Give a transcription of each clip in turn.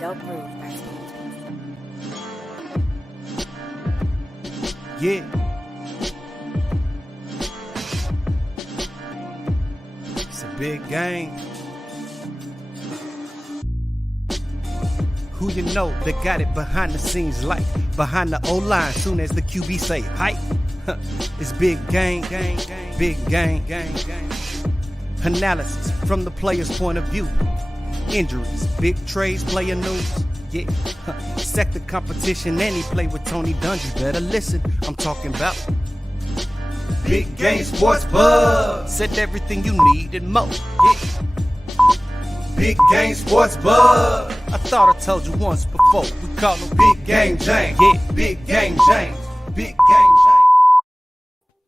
Dope Groove Festival. Yeah. It's a big game. Who you know that got it behind the scenes like behind the O-line soon as the QB say hype. It's big game, big game. Analysis from the player's point of view. Injuries, big trades, player news. Yeah, sector competition, and he play with Tony Dungy. Better listen, I'm talking about Big Game Sports Buzz. Said everything you need and more. Yeah. Big Game Sports Buzz. I thought I told you once before. We call him Big Game James. Yeah, Big Game James. Big Game James.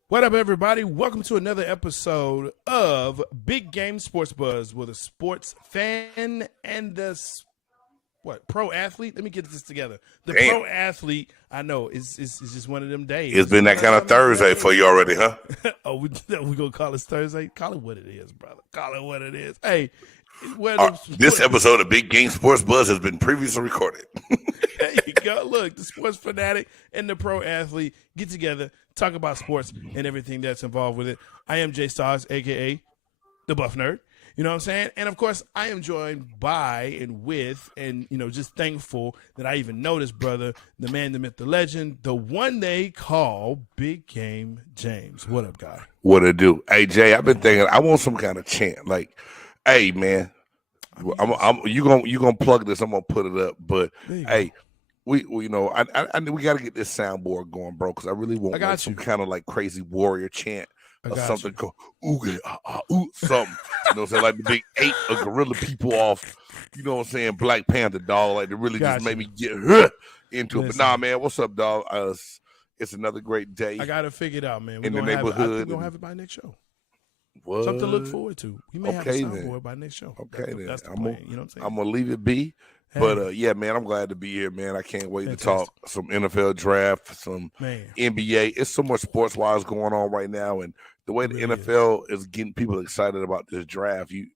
What up, everybody? Welcome to another episode of Big Game Sports Buzz with a sports fan and the pro athlete. Let me get this together. The pro athlete, I know, is just one of them days. It's been that kind of Thursday for you already, huh? Oh, we gonna call it Thursday? Call it what it is, brother. Call it what it is. Hey, this episode of Big Game Sports Buzz has been previously recorded. There you go. Look, the sports fanatic and the pro athlete get together, talk about sports and everything that's involved with it. I am Jay Stars, a.k.a. the Buff Nerd. You know what I'm saying? And, of course, I am joined by and with and, just thankful that I even know this brother, the man, the myth, the legend, the one they call Big Game James. What up, guy? What it do? Hey, Jay, I've been thinking I want some kind of chant. Like, hey, man, you gonna plug this. I'm going to put it up. But, hey, we got to get this soundboard going, bro, because I really want some kind of, like, crazy warrior chant. Or something called something. You know what I'm saying? Like the big 8 of gorilla people off, you know what I'm saying? Black Panther, dog. Like, it really just made me get into it. But nah, man, what's up, dog? It's another great day. I got to figure it out, man. In the neighborhood. We're going to have it by next show. What? Something to look forward to. We may have a soundboard by next show. Okay, then. That's the plan. You know what I'm saying? I'm going to leave it be. Hey. But, yeah, man, I'm glad to be here, man. I can't wait to talk some NFL draft, some NBA. It's so much sports-wise going on right now, and the way the NFL is getting people excited about this draft, you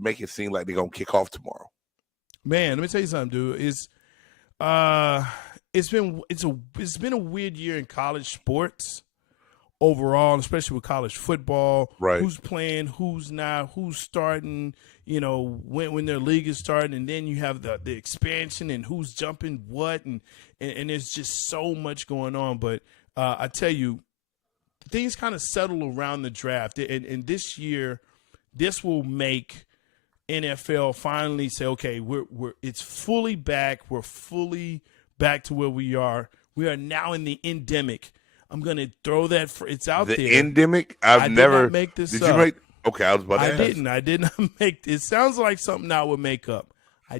make it seem like they're going to kick off tomorrow. Man, let me tell you something, dude. It's been a weird year in college sports overall, especially with college football. Right. Who's playing, who's not, who's starting, when their league is starting, and then you have the expansion and who's jumping what, and there's just so much going on. But I tell you, things kind of settle around the draft. And this year, this will make NFL finally say, okay, it's fully back. We're fully back to where we are. We are now in the endemic. I'm going to throw that it's out there. The endemic? I never did not make this did up. You make okay, I was about to ask. I did not make it. Sounds like something I would make up.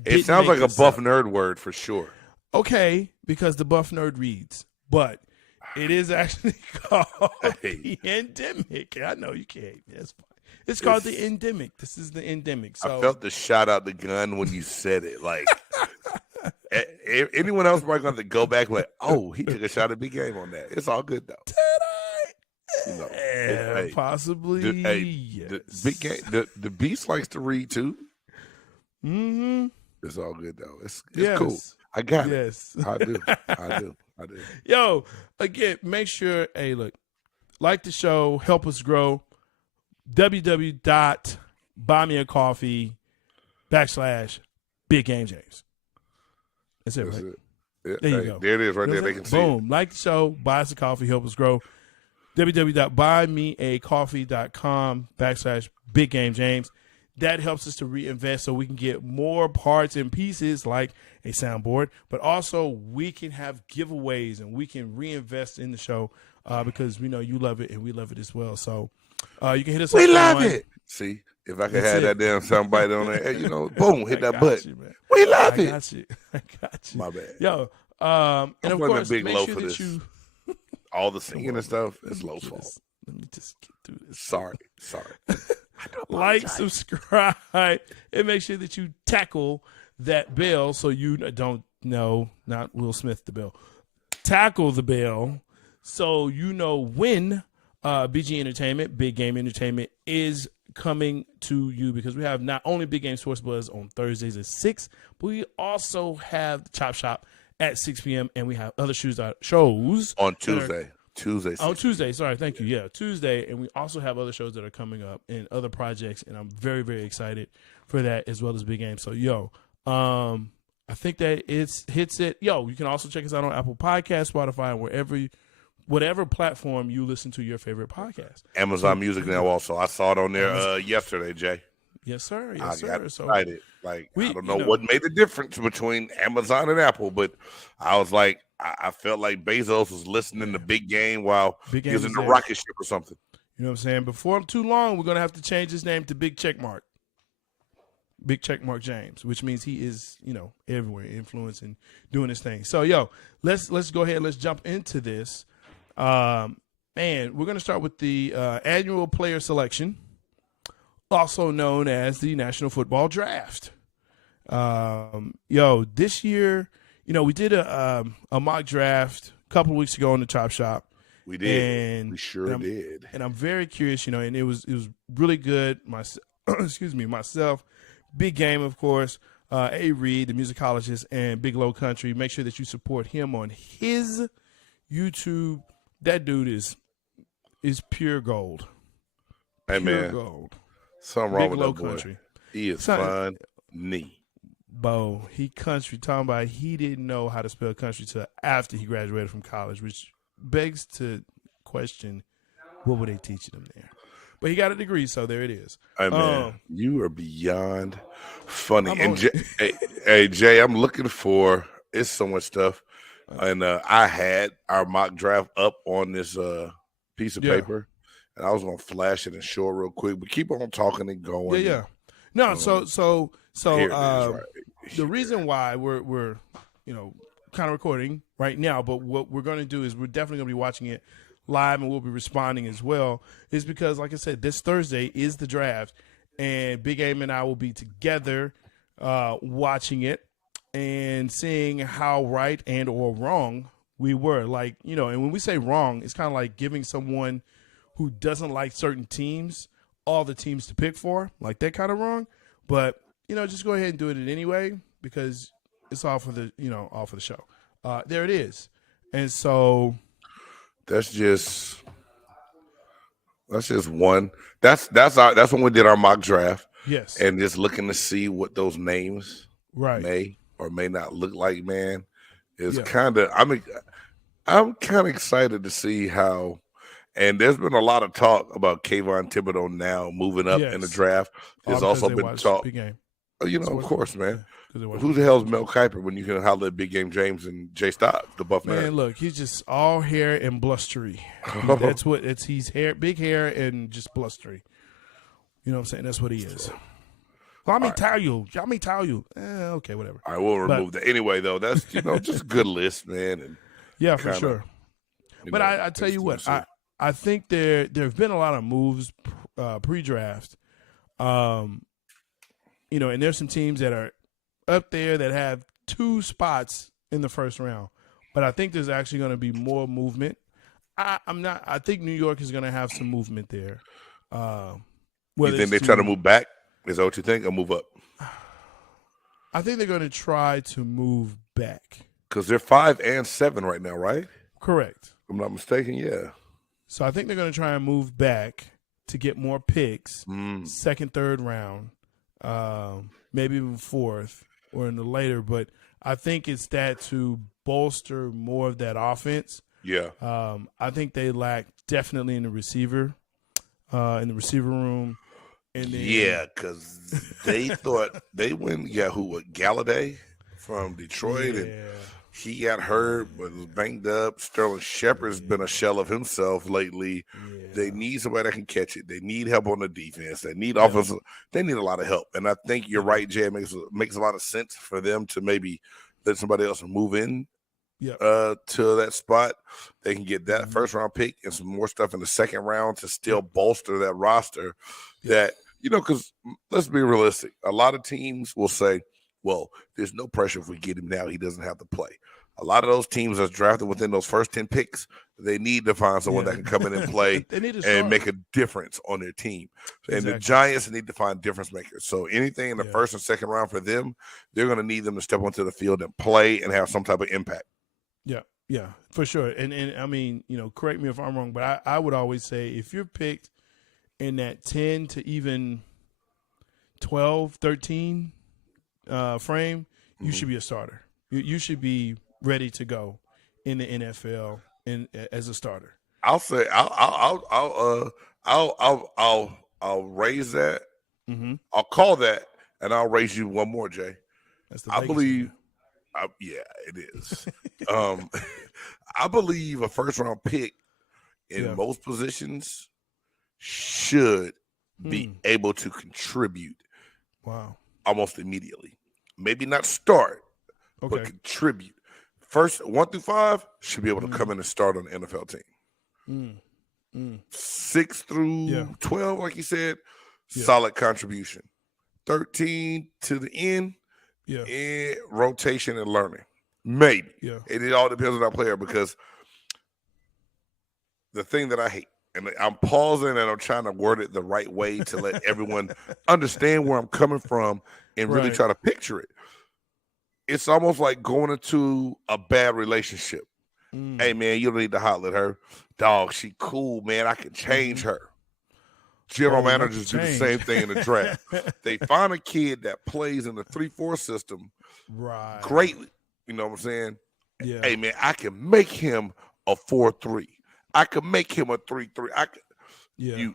It sounds like a Buff Nerd word for sure. Okay, because the Buff Nerd reads. But it is actually called the endemic. I know you can't. That's fine. It's called the endemic. This is the endemic. So I felt the shot out the gun when you said it. Like anyone else probably going to go back and like, oh, he took a shot at Big Game on that. It's all good though. Did I? Possibly. Yes. The Big Game. The Beast likes to read too. Mm-hmm. It's all good though. It's yes. Cool. I got it. Yes. I do. Yo, again, make sure, hey, look, like the show, help us grow. www.buymeacoffee.com/Big Game James. That's it, right? There you go. There it is right there. They can see it. Boom. Like the show, buy us a coffee, help us grow. www.buymeacoffee.com/Big Game James. That helps us to reinvest so we can get more parts and pieces like a soundboard, but also we can have giveaways and we can reinvest in the show because we know you love it and we love it as well. So you can hit us up. We love it. See, if I could have that damn somebody on there, boom, hit that button. We love it. I got you. My bad. Yo, and of course, big make low sure for that this. you all the singing and stuff is Low's fault. Let me just get through this. Sorry. Like, subscribe, and make sure that you tackle that bell so you don't know, not Will Smith the bell. Tackle the bell so you know when BG Entertainment, Big Game Entertainment, is coming to you because we have not only Big Game Sports Buzz on Thursdays at 6, but we also have the Chop Shop at 6 p.m. and we have other shows on Tuesday. Tuesday. Sorry, thank you. Yeah, Tuesday, and we also have other shows that are coming up and other projects, and I'm very, very excited for that as well as Big Game. So, I think that hits it. You can also check us out on Apple Podcasts, Spotify, and whatever platform you listen to your favorite podcast. Amazon Music now also. I saw it on there yesterday, Jay. Yes, sir. I got excited. I don't know what made the difference between Amazon and Apple, but I was like, I felt like Bezos was listening to Big Game while he was in the rocket ship or something. You know what I'm saying? Before too long, we're going to have to change his name to Big Checkmark. Big Checkmark James, which means he is, everywhere, influencing, doing his thing. So, let's go ahead. Let's jump into this. We're going to start with the annual player selection, also known as the National Football Draft. This year, we did a mock draft a couple of weeks ago on the Chop Shop. We did. We sure did. And I'm very curious, and it was really good. Myself, Big Game, of course, A. Reed, the musicologist, and Big Low Country. Make sure that you support him on his YouTube. That dude is pure gold. Hey, pure gold. Something wrong Big with Low that boy. Country. He is funny. Bo, he country. Talking about he didn't know how to spell country till after he graduated from college, which begs to question what were they teaching him there. But he got a degree, so there it is. Hey, man, you are beyond funny. And Jay, I'm looking for – it's so much stuff. And I had our mock draft up on this piece of paper, and I was going to flash it and show it real quick. But keep on talking and going. Yeah. No, so here it is, right. The reason why we're kind of recording right now, but what we're going to do is we're definitely going to be watching it live and we'll be responding as well, is because, like I said, this Thursday is the draft, and Big Game and I will be together watching it and seeing how right and or wrong we were. And when we say wrong, it's kind of like giving someone who doesn't like certain teams all the teams to pick for, like that kind of wrong. But, just go ahead and do it anyway because it's all for the, all for the show. There it is. And so that's just one. That's when we did our mock draft. Yes. And just looking to see what those names may or may not look like, man, is kind of I'm kind of excited to see how. And there's been a lot of talk about Kayvon Thibodeau now moving up in the draft. There's also been talk. Of course, man. Who the hell is Mel Kiper when you can holler at Big Game James and Jay Stock, the Buff man? Look, he's just all hair and blustery. He's hair, big hair, and just blustery. You know what I'm saying? That's what he is. Tell you. Okay, whatever. I will remove that. Anyway, though, that's just a good list, man. And for sure. But I tell you what, I think there have been a lot of moves pre-draft. And there's some teams that are up there that have 2 spots in the first round. But I think there's actually going to be more movement. I think New York is going to have some movement there. You think they're trying to move back? Is that what you think, or move up? I think they're going to try to move back. Because they're 5 and 7 right now, right? Correct. If I'm not mistaken, yeah. So I think they're going to try and move back to get more picks, second, third round, maybe even fourth or in the later. But I think it's that to bolster more of that offense. Yeah. I think they lack definitely in the receiver room. And then, because they thought they went, Galladay from Detroit, and he got hurt, but was banged up. Sterling Shepard's been a shell of himself lately. Yeah. They need somebody that can catch it. They need help on the defense. They need offensive. They need a lot of help. And I think you're right, Jay. It makes a lot of sense for them to maybe let somebody else move in to that spot. They can get that first round pick and some more stuff in the second round to still bolster that roster. That, because let's be realistic. A lot of teams will say, well, there's no pressure if we get him now. He doesn't have to play. A lot of those teams that's drafted within those first 10 picks, They need to find someone that can come in and play and make a difference on their team. And the Giants need to find difference makers. So anything in the first and second round for them, they're going to need them to step onto the field and play and have some type of impact. Yeah, for sure. And I mean, correct me if I'm wrong, but I would always say if you're picked in that 10 to even 12, 13 frame, you should be a starter. You should be ready to go in the NFL as a starter. I'll say I'll raise that. Mm-hmm. I'll call that, and I'll raise you one more, Jay. I believe. Yeah, it is. I believe a first round pick in most positions should be able to contribute. Wow. Almost immediately. Maybe not start, but contribute. First 1 through 5 should be able to come in and start on the NFL team. 6 through 12, like you said, solid contribution. 13 to the end, rotation and learning. Maybe. It all depends on that player, because the thing that I hate, and I'm pausing and I'm trying to word it the right way to let everyone understand where I'm coming from and really try to picture it. It's almost like going into a bad relationship. Hey, man, you don't need to holler at her. Dog, she cool, man. I can change her. General managers do the same thing in the draft. They find a kid that plays in the 3-4 system greatly. You know what I'm saying? Yeah. Hey, man, I can make him a 4-3. I can make him a 3-3.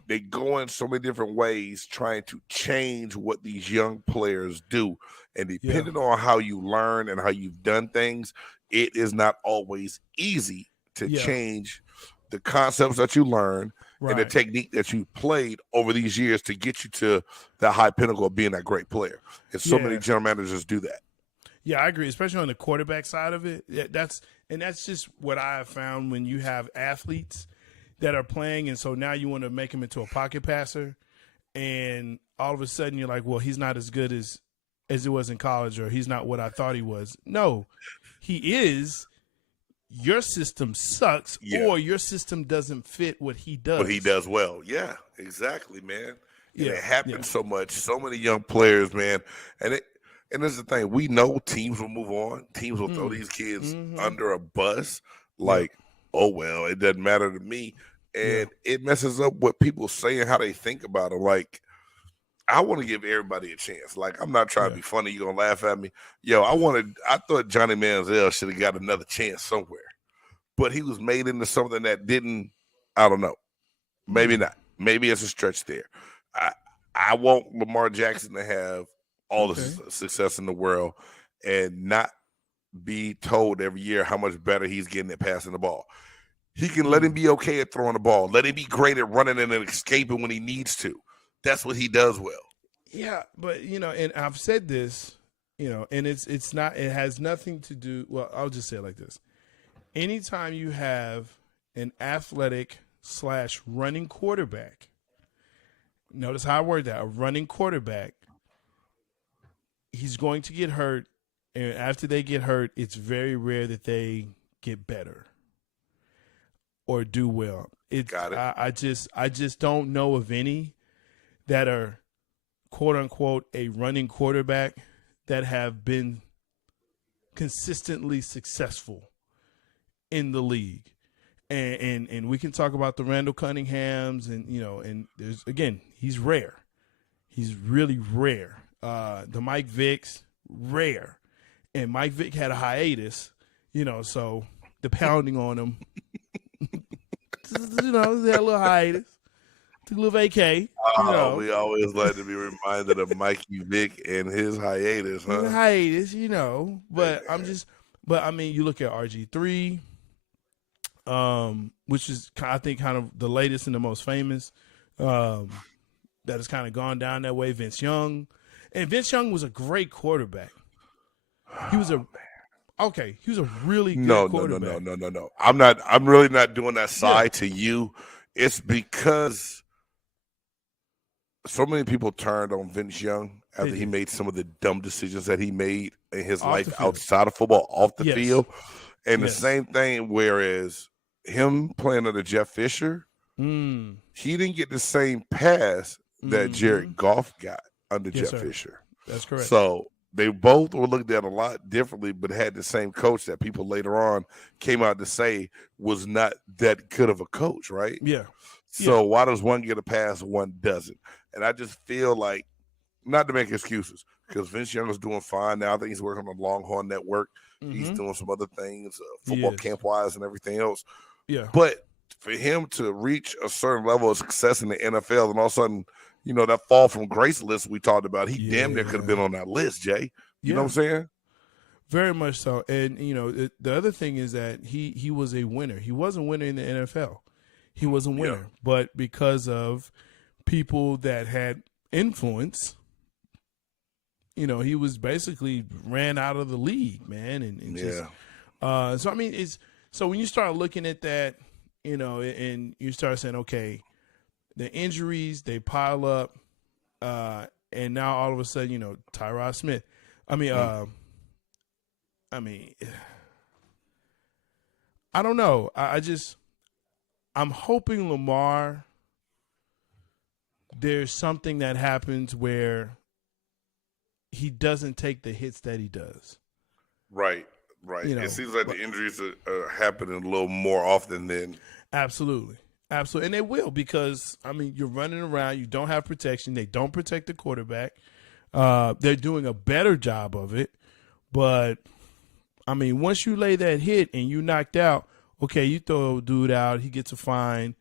They go in so many different ways trying to change what these young players do. And depending on how you learn and how you've done things, it is not always easy to change the concepts that you learn and the technique that you played over these years to get you to that high pinnacle of being that great player. And so many general managers do that. Yeah, I agree, especially on the quarterback side of it. That's just what I have found when you have athletes that are playing, and so now you want to make him into a pocket passer, and all of a sudden you're like, well, he's not as good as he was in college, or he's not what I thought he was. No, he is. Your system sucks, or your system doesn't fit what he does. What he does well. Yeah, exactly, man. And it happens so much. So many young players, man. And this is the thing. We know teams will move on. Teams will throw these kids under a bus. Like, oh, well, it doesn't matter to me. And it messes up what people say and how they think about it. Like, I want to give everybody a chance. Like, I'm not trying to be funny. You're going to laugh at me. Yo, I thought Johnny Manziel should have got another chance somewhere. But he was made into something that didn't, I don't know. Maybe not. Maybe it's a stretch there. I want Lamar Jackson to have all the success in the world and not be told every year how much better he's getting at passing the ball. He can let him be okay at throwing the ball. Let him be great at running and escaping when he needs to. That's what he does well. Yeah, but, and I've said this, and it's not, it has nothing to do, well, I'll just say it like this. Anytime you have an athletic / running quarterback, notice how I word that, a running quarterback, he's going to get hurt, and after they get hurt, it's very rare that they get better or do well. Got it. I just don't know of any that are, quote unquote, a running quarterback that have been consistently successful in the league. And we can talk about the Randall Cunninghams and there's, again, he's rare. He's really rare. The Mike Vicks, rare. And Mike Vick had a hiatus, so the pounding on him, he had a little hiatus, took a little vacay. We always like to be reminded of Mikey Vick and his hiatus, huh? His hiatus, but I mean, you look at RG3, which is, I think, kind of the latest and the most famous, that has kind of gone down that way. Vince Young. And Vince Young was a great quarterback. He was a really good quarterback. No. I'm really not doing that side to you. It's because so many people turned on Vince Young after he made some of the dumb decisions that he made in his life outside of football, off the field. And the same thing, whereas him playing under Jeff Fisher, he didn't get the same pass that Jared Goff got under Jeff Fisher. That's correct. So they both were looked at a lot differently, but had the same coach that people later on came out to say was not that good of a coach, right? Yeah. So why does one get a pass and one doesn't? And I just feel like, not to make excuses, because Vince Young is doing fine now. I think he's working on the Longhorn Network. He's doing some other things, football camp-wise and everything else. Yeah. But for him to reach a certain level of success in the NFL and all of a sudden, that fall from grace list we talked about, he damn near could have been on that list, Jay. You know what I'm saying? Very much so. And, the other thing is that he was a winner. He was a winner in the NFL. He was a winner. But because of people that had influence, he was basically ran out of the league, man. And just, so, I mean, so when you start looking at that, and you start saying, okay, the injuries, they pile up, and now all of a sudden, Tyrod Smith. I don't know. I'm hoping Lamar, there's something that happens where he doesn't take the hits that he does. Right. It seems like the injuries are happening a little more often than. Absolutely. And they will, because, you're running around. You don't have protection. They don't protect the quarterback. They're doing a better job of it. But, once you lay that hit and you knocked out, okay, you throw a dude out, he gets a fine.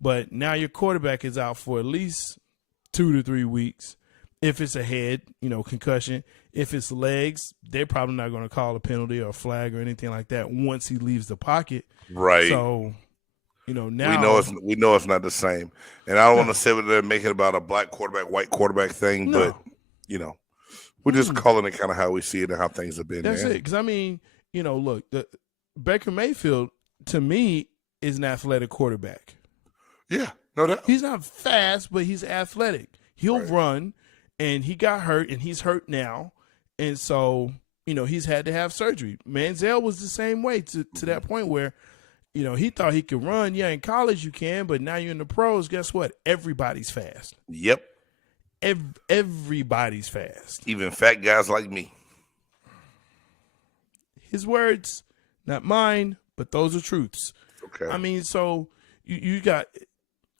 But now your quarterback is out for at least 2 to 3 weeks. If it's a head, concussion. If it's legs, they're probably not going to call a penalty or a flag or anything like that once he leaves the pocket. Right. So, now we know it's not the same. And I don't want to sit there and make it about a black quarterback, white quarterback thing, but we're just calling it kind of how we see it and how things have been. That's it. Because look, Baker Mayfield to me is an athletic quarterback. Yeah, no doubt. He's not fast, but he's athletic. He'll run, and he got hurt, and he's hurt now, and so he's had to have surgery. Manziel was the same way to that point where. He thought he could run. Yeah, in college you can, but now you're in the pros. Guess what? Everybody's fast. Yep. Everybody's fast. Even fat guys like me. His words, not mine, but those are truths. Okay. So you got,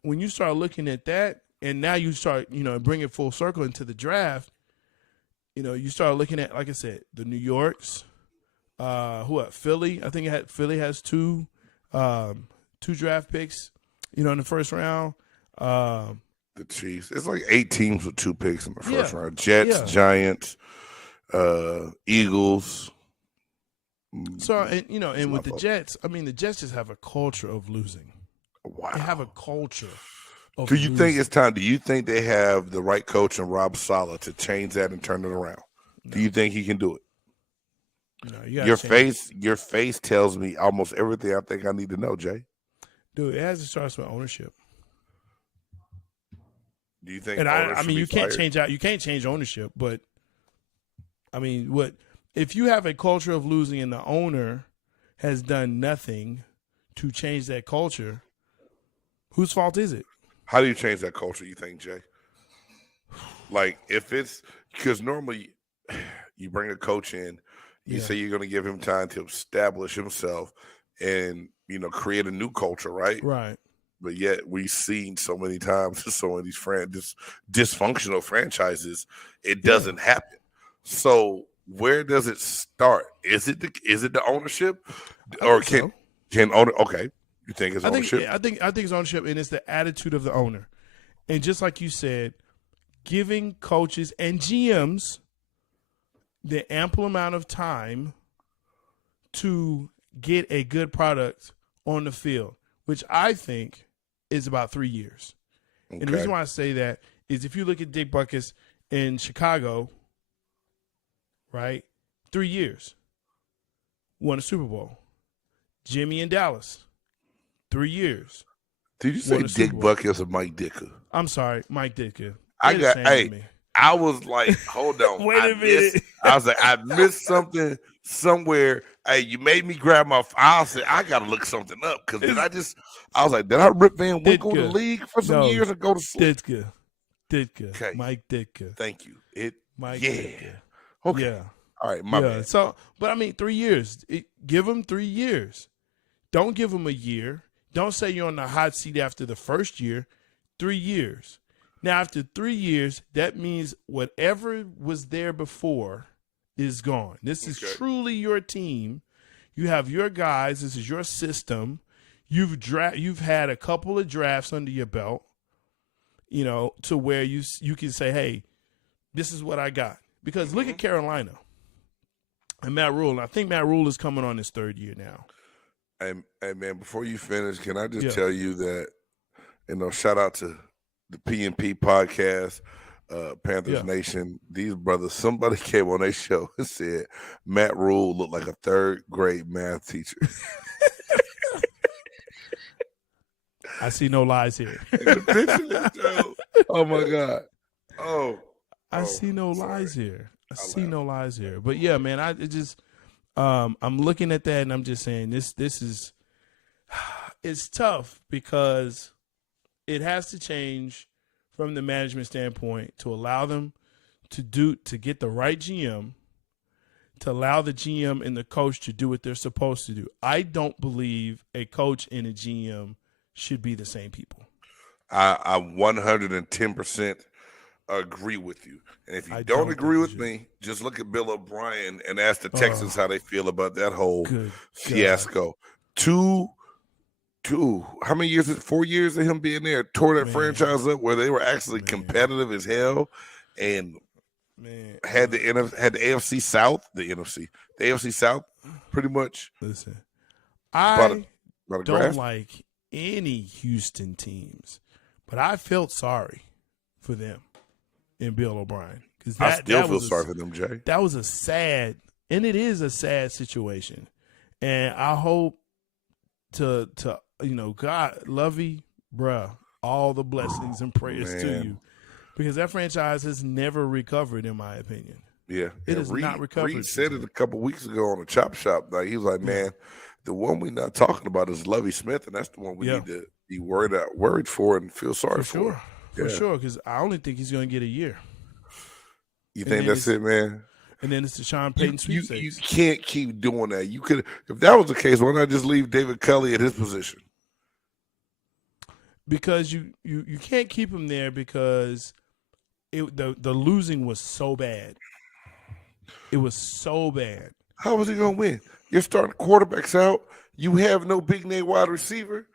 when you start looking at that, and now you start, bring it full circle into the draft, you start looking at, like I said, the New Yorks, Philly. I think Philly has two draft picks, in the first round. The Chiefs. It's like 8 teams with 2 picks in the first round. Jets, Giants, Eagles. So, and with the Jets, the Jets just have a culture of losing. Wow. They have a culture of Do you losing. think it's time? Do you think they have the right coach in Rob Saleh to change that and turn it around? No. Do you think he can do it? No, your face tells me almost everything I think I need to know, Jay. Dude, it has to start with ownership. Do you think? And you can't change ownership, but what if you have a culture of losing and the owner has done nothing to change that culture? Whose fault is it? How do you change that culture, you think, Jay? Like, if it's because normally you bring a coach in. You say you're going to give him time to establish himself and, create a new culture, right? Right. But yet we've seen so many times in so many dysfunctional franchises, it doesn't happen. So where does it start? Is it the ownership, or can owner? Okay, you think it's ownership? I think it's ownership, and it's the attitude of the owner. And just like you said, giving coaches and GMs the ample amount of time to get a good product on the field, which I think is about 3 years. Okay. And the reason why I say that is if you look at Dick Butkus in Chicago, right, 3 years, won a Super Bowl. Jimmy in Dallas, 3 years. Did you say Dick Butkus or Mike Ditka? I'm sorry, Mike Ditka. I was like, hold on. Wait a minute. I was like, I missed something somewhere. Hey, you made me grab my. I said I gotta look something up because I was like, did I rip Van Winkle the league for some years and go to sleep? Ditka. Okay. Mike Ditka. Thank you. Ditka. Okay. Yeah. All right. My bad. So, but I mean, 3 years. Give him 3 years. Don't give him a year. Don't say you're on the hot seat after the first year. 3 years. Now, after 3 years, that means whatever was there before is gone. This is truly your team. You have your guys. This is your system. You've had a couple of drafts under your belt, to where you can say, hey, this is what I got. Because look at Carolina and Matt Rule. I think Matt Rule is coming on his 3rd year now. Hey man, before you finish, can I just tell you that, shout out to the PNP podcast, Panthers Nation. These brothers, somebody came on their show and said Matt Rule looked like a 3rd grade math teacher. I see no lies here. Oh my God. I see no lies here. I see no lies here. But yeah, man, I'm looking at that and I'm just saying this is it's tough because it has to change from the management standpoint to allow them to get the right GM, to allow the GM and the coach to do what they're supposed to do. I don't believe a coach and a GM should be the same people. I 110% agree with you. And if you don't agree with me, just look at Bill O'Brien and ask the Texans how they feel about that whole fiasco. Two, how many years? 4 years of him being there, tore that franchise up where they were actually competitive as hell, and had the AFC South, the AFC South, pretty much. Listen, I don't like any Houston teams, but I felt sorry for them and Bill O'Brien, because I still feel sorry for them, Jay. That was a sad, and it is a sad situation, and I hope to God, Lovey, bruh, all the blessings and prayers to you, because that franchise has never recovered, in my opinion. Yeah, it has not recovered. Reed said it a couple weeks ago on the Chop Shop. Like, he was like, man, the one we're not talking about is Lovey Smith, and that's the one we need to be worried for and feel sorry for. For sure, because I only think he's going to get a year. You think that's it, man? And then it's the Sean Payton sweepstakes. You can't keep doing that. You could, if that was the case, why not just leave David Culley at his position? Because you can't keep him there because the losing was so bad. It was so bad. How was he going to win? You're starting quarterbacks out. You have no big name wide receiver.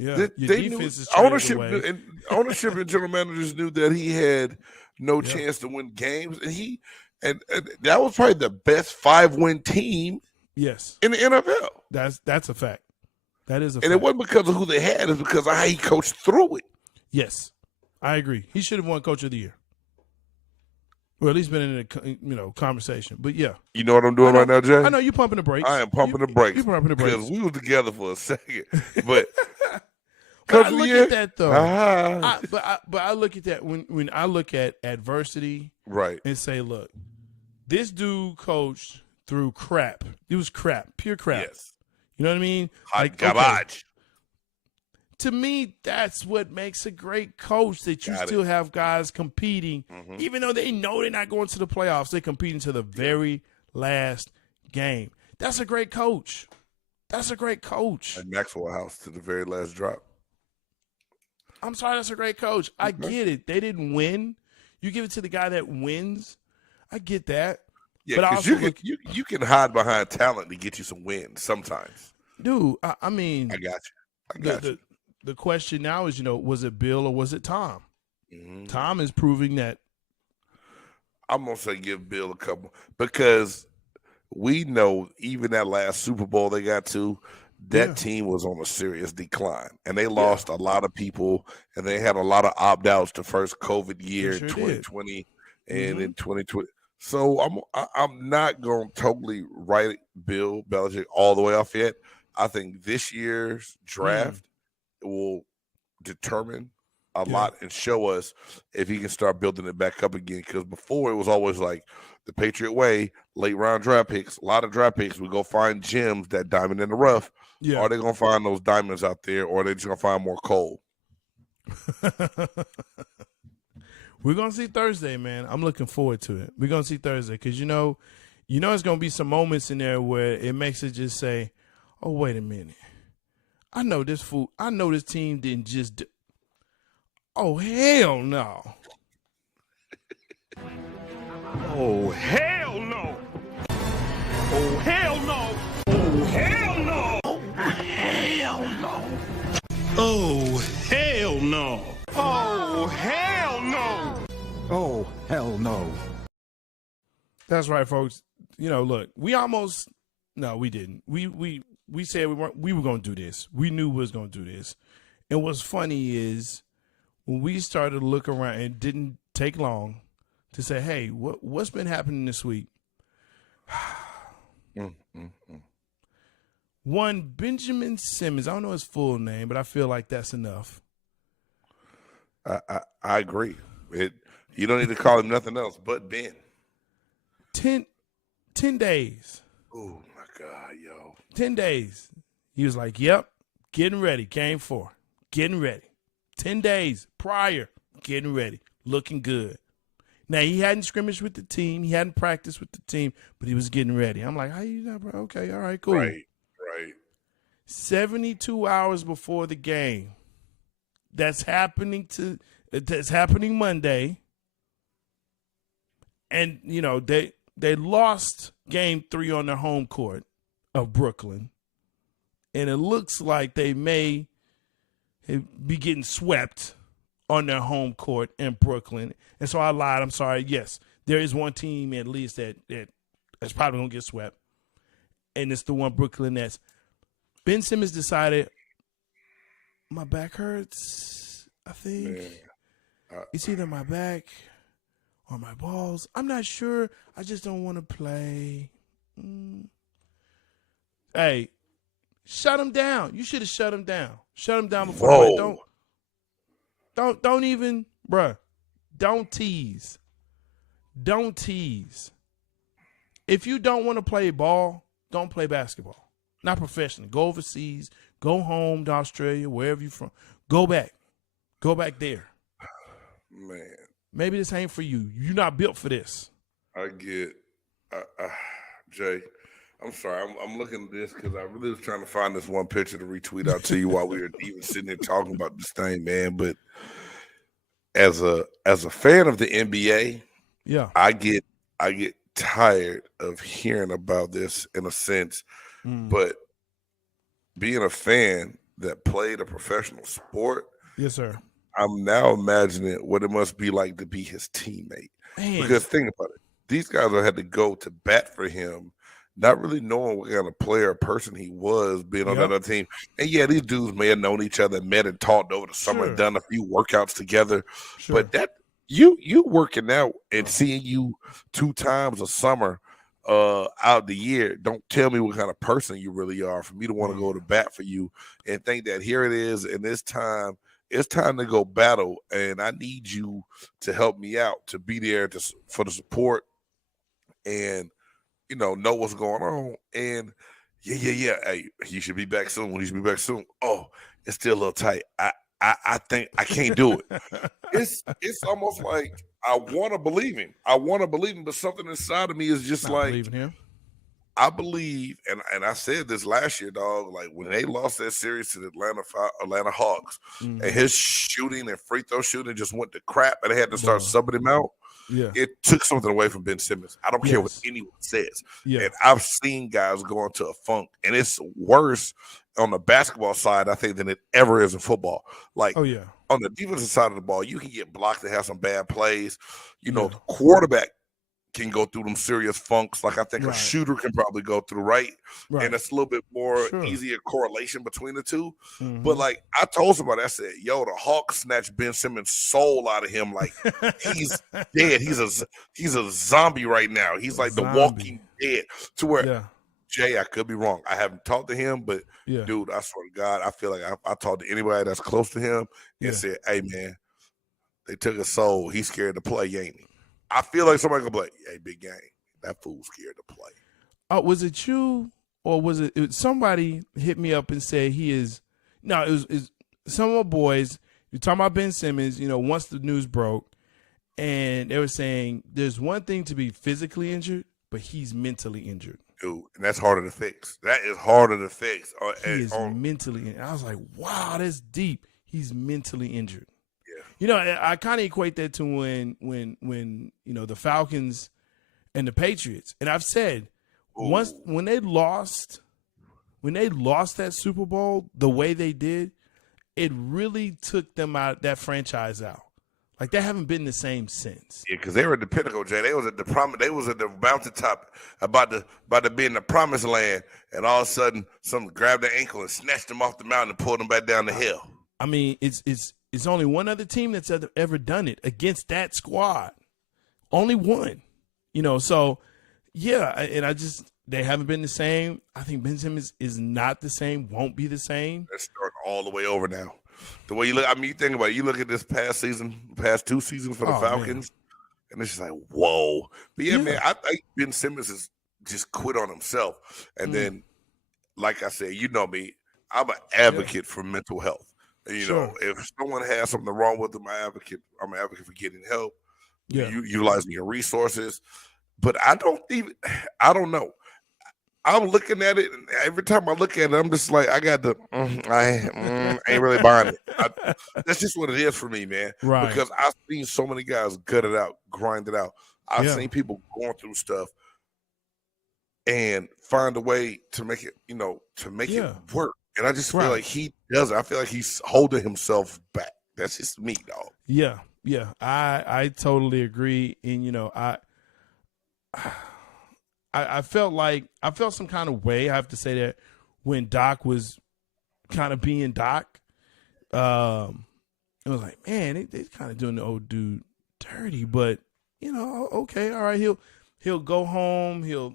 Yeah, they knew ownership and general managers knew that he had no chance to win games, and that was probably the best 5-win team. Yes, in the NFL. That's a fact. That is a fact. And it wasn't because of who they had; it's because of how he coached through it. Yes, I agree. He should have won Coach of the Year. Well, at least been in a conversation. But yeah, you know what I'm doing right now, Jay? I know you're pumping the brakes. I am pumping the brakes. You're pumping the brakes because we were together for a second, but. But I look at that though. But I look at that when I look at adversity, right, and say, look, this dude coached through crap. It was crap, pure crap. Yes, you know what I mean? Like garbage. Okay. To me, that's what makes a great coach. That you still have guys competing, even though they know they're not going to the playoffs. They're competing to the very last game. That's a great coach. That's a great coach. And Maxwell House to the very last drop. I'm sorry, that's a great coach. I get it. They didn't win. You give it to the guy that wins. I get that. Yeah, because you can hide behind talent to get you some wins sometimes. Dude, I mean. I got you. The question now is, was it Bill or was it Tom? Tom is proving that. I'm going to say give Bill a couple, because we know even that last Super Bowl they got to, that team was on a serious decline, and they lost a lot of people, and they had a lot of opt-outs the first COVID year in 2020 and in 2020. So I'm not going to totally write Bill Belichick all the way off yet. I think this year's draft will determine a lot and show us if he can start building it back up again. Because before it was always like the Patriot way, late round draft picks, a lot of draft picks. We go find gems, that diamond in the rough. Yeah. Are they gonna find those diamonds out there, or are they just gonna find more coal? We're gonna see Thursday, man. I'm looking forward to it. We're gonna see Thursday because you know it's gonna be some moments in there where it makes it just say, "Oh, wait a minute, I know this fool. I know this team didn't just. Oh hell no! Oh hell no! Oh hell no! Oh hell no! Oh hell no! Oh hell no! Oh hell no! Oh, hell no. That's right, folks. Look, we didn't. We said we were going to do this. We knew we was going to do this. And what's funny is when we started to look around, it didn't take long to say, hey, what's been happening this week? One, Benjamin Simmons. I don't know his full name, but I feel like that's enough. I agree. You don't need to call him nothing else but Ben. 10 days. Oh, my God, yo. 10 days. He was like, yep, getting ready. Game 4. Getting ready. 10 days prior, getting ready. Looking good. Now, he hadn't scrimmaged with the team. He hadn't practiced with the team, but he was getting ready. I'm like, how you know, bro? Okay, all right, cool. Right. 72 hours before the game. That's happening Monday. And, they lost game 3 on their home court of Brooklyn. And it looks like they may be getting swept on their home court in Brooklyn. And so I lied. I'm sorry. Yes, there is one team at least that's probably going to get swept. And it's the one Brooklyn Nets. Ben Simmons decided, my back hurts, I think. It's either my back or my balls. I'm not sure. I just don't want to play. Hey, shut him down. You should have shut him down. Shut him down before. Don't even, bruh. Don't tease. Don't tease. If you don't want to play ball, don't play basketball. Not professionally. Go overseas. Go home to Australia, wherever you're from. Go back. Go back there. Man. Maybe this ain't for you. You're not built for this. I get Jay, I'm sorry. I'm looking at this because I really was trying to find this one picture to retweet out to you while we were even sitting there talking about this thing, man. But as a fan of the NBA, yeah, I get tired of hearing about this in a sense. But being a fan that played a professional sport, yes, sir. I'm now imagining what it must be like to be his teammate. Man. Because think about it. These guys had to go to bat for him, not really knowing what kind of player or person he was being on that other team. And yeah, these dudes may have known each other, met and talked over the summer, and done a few workouts together. Sure. But that you working out and seeing you 2 times a summer out the year, don't tell me what kind of person you really are for me to want to go to bat for you and think that here it is and it's time to go battle and I need you to help me out, to be there for the support and know what's going on. And yeah. Hey, you should be back soon. You should be back soon. Oh, it's still a little tight. I think I can't do it. It's almost like I want to believe him. But something inside of me is just like, him. I believe, and I said this last year, dog, like when they lost that series to the Atlanta Hawks, and his shooting and free throw shooting just went to crap, and they had to start subbing him out. Yeah, it took something away from Ben Simmons. I don't care what anyone says. Yeah. And I've seen guys go into a funk, and it's worse on the basketball side, I think, than it ever is in football. Like, on the defensive side of the ball, you can get blocked and have some bad plays. The quarterback can go through them serious funks. Like I think a shooter can probably go through, right? And it's a little bit more easier correlation between the two. But like I told somebody, I said, yo, the Hawks snatched Ben Simmons' soul out of him. Like he's dead. He's a zombie right now. He's like the Walking Dead. To where Jay, I could be wrong. I haven't talked to him, but dude, I swear to God, I feel like I talked to anybody that's close to him and said, hey man, They took his soul. He's scared to play, ain't he? I feel like somebody gonna be like, "Hey, big game, that fool's scared to play." Was it you or was it somebody hit me up and said he is? No, it was some of my boys. You're talking about Ben Simmons. Once the news broke, and they were saying there's one thing to be physically injured, but he's mentally injured. Dude, and that's harder to fix. That is harder to fix. He is mentally injured. I was like, wow, that's deep. He's mentally injured. Yeah. I kind of equate that to when the Falcons and the Patriots. And I've said when they lost that Super Bowl the way they did, it really took them out, that franchise out. Like, they haven't been the same since. Yeah, because they were at the pinnacle, Jay. They was at the mountaintop, about to be in the promised land, and all of a sudden, someone grabbed their ankle and snatched them off the mountain and pulled them back down the hill. I mean, it's only one other team that's ever done it against that squad. Only one. So, yeah, and they haven't been the same. I think Ben Simmons is not the same, won't be the same. They're starting all the way over now. The way you look, you think about it, you look at this past 2 seasons for the Falcons, and it's just like, whoa. But yeah, man, I think Ben Simmons has just quit on himself. And then, like I said, you know me, I'm an advocate for mental health. And, if someone has something wrong with them, I'm an advocate for getting help, utilizing your resources. But I don't know. I'm looking at it, and every time I look at it, I'm just like, I got the, I ain't really buying it. That's just what it is for me, man. Right. Because I've seen so many guys gut it out, grind it out. I've seen people going through stuff and find a way to make it, it work. And I just feel like he doesn't. I feel like he's holding himself back. That's just me, dog. Yeah. I totally agree. And, I felt some kind of way, I have to say, that when Doc was kind of being Doc. It was like, man, they kind of doing the old dude dirty, but okay, all right, he'll go home, he'll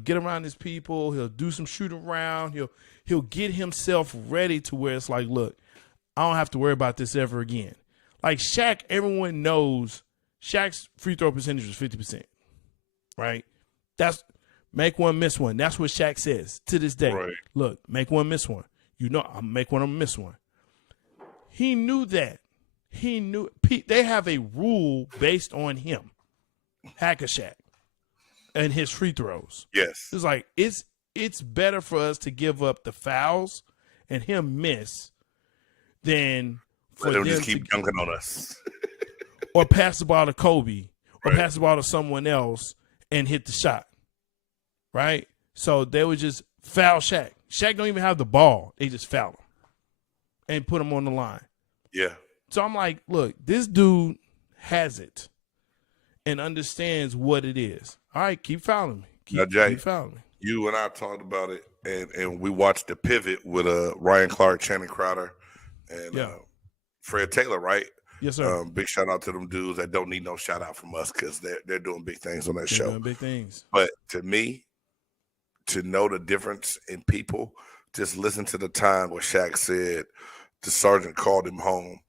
get around his people, he'll do some shoot around, he'll get himself ready to where it's like, look, I don't have to worry about this ever again. Like Shaq, everyone knows Shaq's free throw percentage was 50%, right? That's make one, miss one. That's what Shaq says to this day. Right. Look, make one, miss one. I'll make one, I'll miss one. He knew that. He knew they have a rule based on him, Hack-a-Shaq, and his free throws. Yes. It's like it's better for us to give up the fouls and him miss than for them just keep dunking on us. or pass the ball to Kobe or pass the ball to someone else and hit the shot. Right? So they would just foul Shaq. Shaq don't even have the ball. They just foul him and put him on the line. Yeah. So I'm like, look, this dude has it and understands what it is. All right, keep fouling me. Keep fouling me. You and I talked about it, and we watched the pivot with Ryan Clark, Channing Crowder, and Fred Taylor, right? Yes, sir. Big shout out to them dudes that don't need no shout out from us because they're doing big things on that show. Doing big things. But to me, to know the difference in people, just listen to the time where Shaq said the sergeant called him home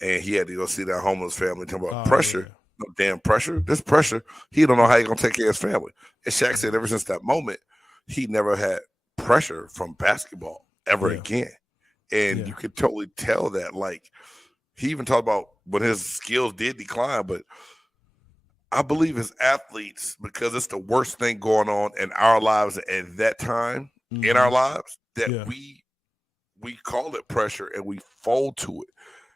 and he had to go see that homeless family. Talking about pressure. Yeah. No damn pressure. This pressure, he don't know how he's going to take care of his family. And Shaq said ever since that moment, he never had pressure from basketball ever again. And you could totally tell that. Like, he even talked about when his skills did decline, but I believe as athletes, because it's the worst thing going on in our lives at that time in our lives, that we call it pressure and we fold to it.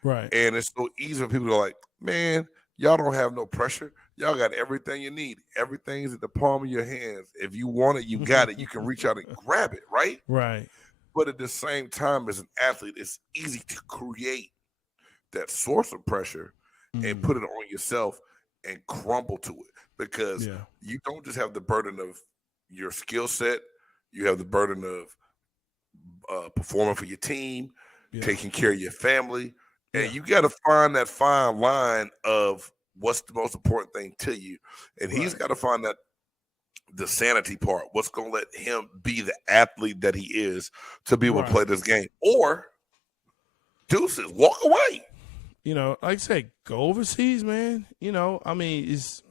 Right. And it's so easy for people to like, man, y'all don't have no pressure. Y'all got everything you need. Everything's at the palm of your hands. If you want it, you got it. You can reach out and grab it, right? Right. But at the same time, as an athlete, it's easy to create that source of pressure and put it on yourself and crumble to it, because you don't just have the burden of your skill set. You have the burden of performing for your team, taking care of your family. And you got to find that fine line of what's the most important thing to you. And he's got to find that the sanity part, what's going to let him be the athlete that he is to be able to play this game. Or deuces, walk away. like I said, go overseas, man. I mean, it's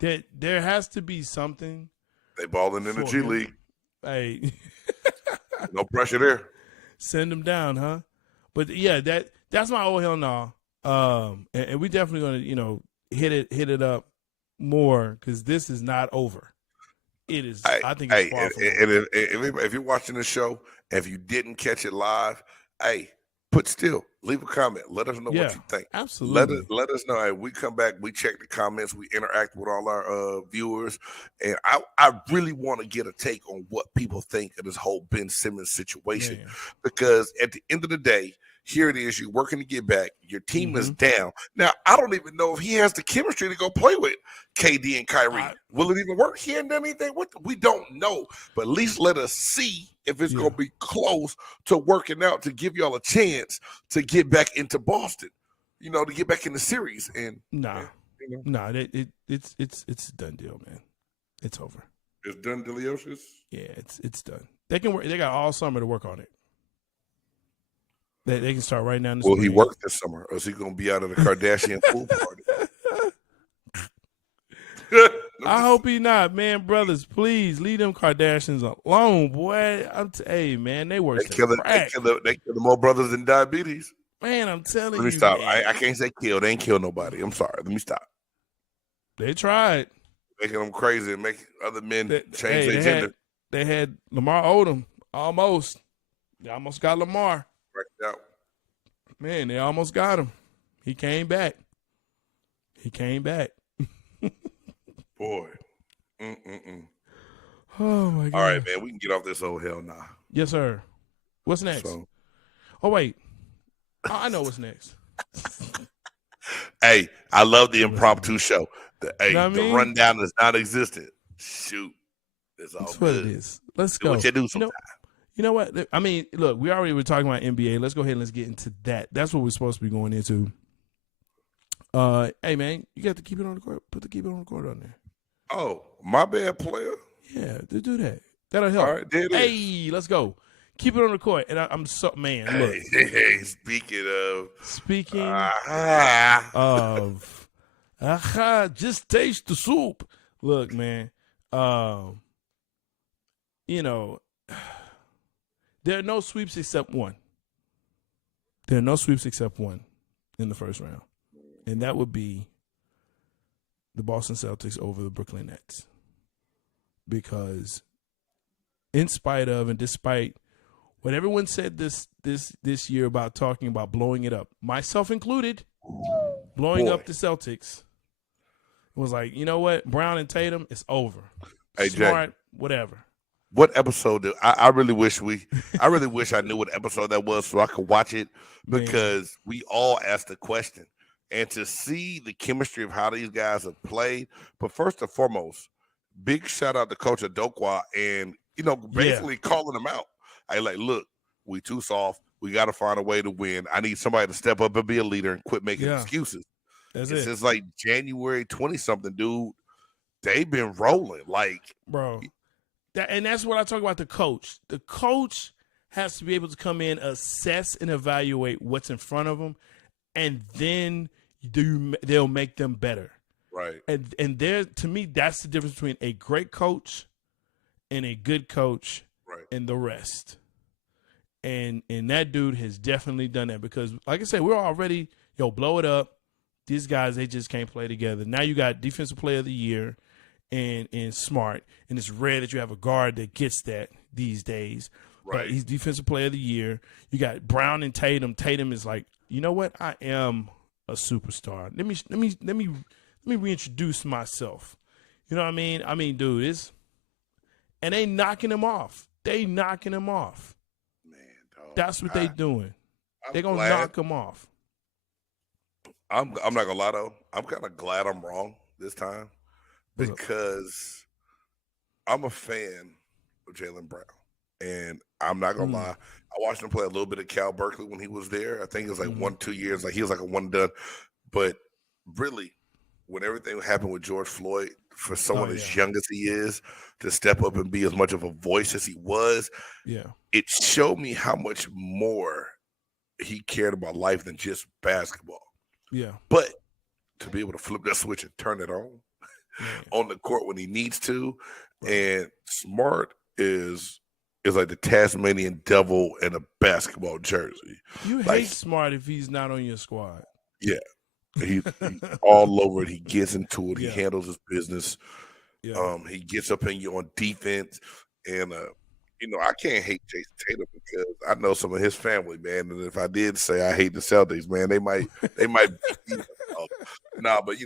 there has to be something. They balling in the G League. Hey, no pressure there. Send them down, huh? But yeah, that's my old hell no. And we definitely gonna hit it up more because this is not over. It is. I think it's far from over. If you're watching the show, and if you didn't catch it live, put still. Leave a comment. Let us know what you think. Absolutely. Let us know. Hey, we come back. We check the comments. We interact with all our viewers, and I really want to get a take on what people think of this whole Ben Simmons situation, because at the end of the day, here it is. You're working to get back. Your team is down. Now, I don't even know if he has the chemistry to go play with KD and Kyrie. Will it even work? He hasn't done anything with them. We don't know. But at least let us see if it's going to be close to working out to give y'all a chance to get back into Boston, to get back in the series. And it's a done deal, man. It's over. It's done, Deliosis? Yeah, it's done. They can work. They got all summer to work on it. They can start right now. Will he work this summer, or is he going to be out of the Kardashian pool party? I hope he not, man. Brothers, please leave them Kardashians alone, boy. Hey, man, they work. They kill more brothers than diabetes. Man, I'm telling you. Let me stop. Man. I can't say kill. They ain't kill nobody. I'm sorry. Let me stop. They tried making them crazy and making other men change their gender. They had Lamar Odom almost. They almost got Lamar. Out. Man, they almost got him. He came back. Boy. Oh, my God. All right, man. We can get off this old hell now. Yes, sir. What's next? Oh, wait. I know what's next. Hey, I love the impromptu show. The rundown is not existent. Shoot. It's all That's good. what it is. Let's go. What you do sometimes. You know what? I mean, look, we already were talking about NBA. Let's go ahead and let's get into that. That's what we're supposed to be going into. Hey, man, you got to keep it on the court. Keep it on the court on there. Oh, my bad, player. Yeah, do that. That'll help. All right, there it is. Hey, let's go. Keep it on the court. And I'm so, man, look. Hey, speaking of, just taste the soup. Look, man, there are no sweeps except one. There are no sweeps except one in the first round. And that would be the Boston Celtics over the Brooklyn Nets. Because in spite of and despite what everyone said this year about talking about blowing it up, myself included, blowing up the Celtics, it was like, you know what? Brown and Tatum, it's over. Hey, Smart, Jay, whatever. What episode I really wish I knew what episode that was so I could watch it, because we all asked the question. And to see the chemistry of how these guys have played. But first and foremost, big shout out to Coach Adokwa and, basically calling them out. Look, we too soft. We got to find a way to win. I need somebody to step up and be a leader and quit making excuses. That's it. Since like January 20-something, dude, they've been rolling. Bro. And that's what I talk about the coach. The coach has to be able to come in, assess, and evaluate what's in front of them, and then they'll make them better. Right. And there, to me, that's the difference between a great coach and a good coach and the rest. And that dude has definitely done that because, like I said, we're already, blow it up. These guys, they just can't play together. Now you got Defensive Player of the Year and Smart, and it's rare that you have a guard that gets that these days. Right. But he's Defensive Player of the Year. You got Brown and Tatum. Tatum is like, you know what? I am a superstar. Let me reintroduce myself. You know what I mean? I mean, dude, and they knocking him off. Man, dog. That's what they doing. They're gonna knock him off. I'm not gonna lie though. I'm kind of glad I'm wrong this time because I'm a fan of Jaylen Brown, and I'm not gonna lie. I watched him play a little bit at Cal Berkeley when he was there. I think it was like 1-2 years. Like he was like a one and done. But really, when everything happened with George Floyd, for someone as young as he is to step up and be as much of a voice as he was, it showed me how much more he cared about life than just basketball. Yeah. But to be able to flip that switch and turn it on the court when he needs to, and Smart is like the Tasmanian devil in a basketball jersey. You hate Smart if he's not on your squad. Yeah. He's all over it. He gets into it. Yeah. He handles his business. Yeah. He gets up in you on defense. And, I can't hate Jason Tatum because I know some of his family, man. And if I did say I hate the Celtics, man, they might. But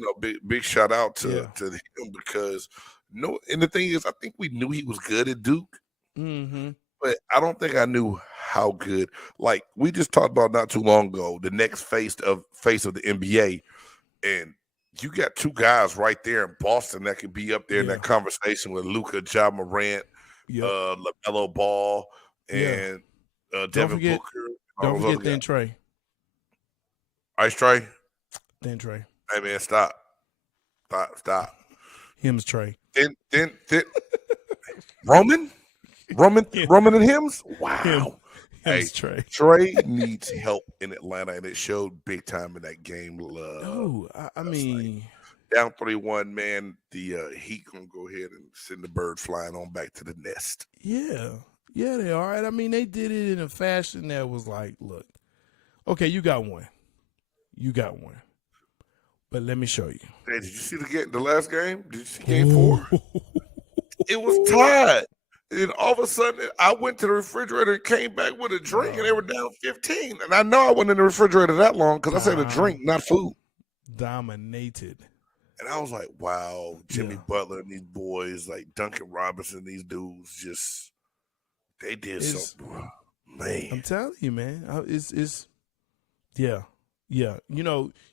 big shout out to him because and the thing is, I think we knew he was good at Duke, but I don't think I knew how good. Like we just talked about not too long ago, the next face of the NBA, and you got two guys right there in Boston that could be up there in that conversation with Luka, Ja Morant, LaMelo Ball, and Devin Booker. Don't forget Dan Trey. Ice Trey. Dan Trey. Hey man, stop. Him's Trey. Then Roman and Hims. Wow. Him's Trey. Trey needs help in Atlanta, and it showed big time in that game. I mean, down 3-1, man. The Heat gonna go ahead and send the bird flying on back to the nest. Yeah, they are. And I mean, they did it in a fashion that was like, look, okay, you got one, but let me show you. Hey, did you see the last game? Did you see game 4? It was tied. And all of a sudden, I went to the refrigerator and came back with a drink, and they were down 15. And I know I wasn't in the refrigerator that long because I said a drink, not food. Dominated. And I was like, wow, Jimmy Butler and these boys, like Duncan Robinson, these dudes they did something. Man. I'm telling you, man. Yeah. You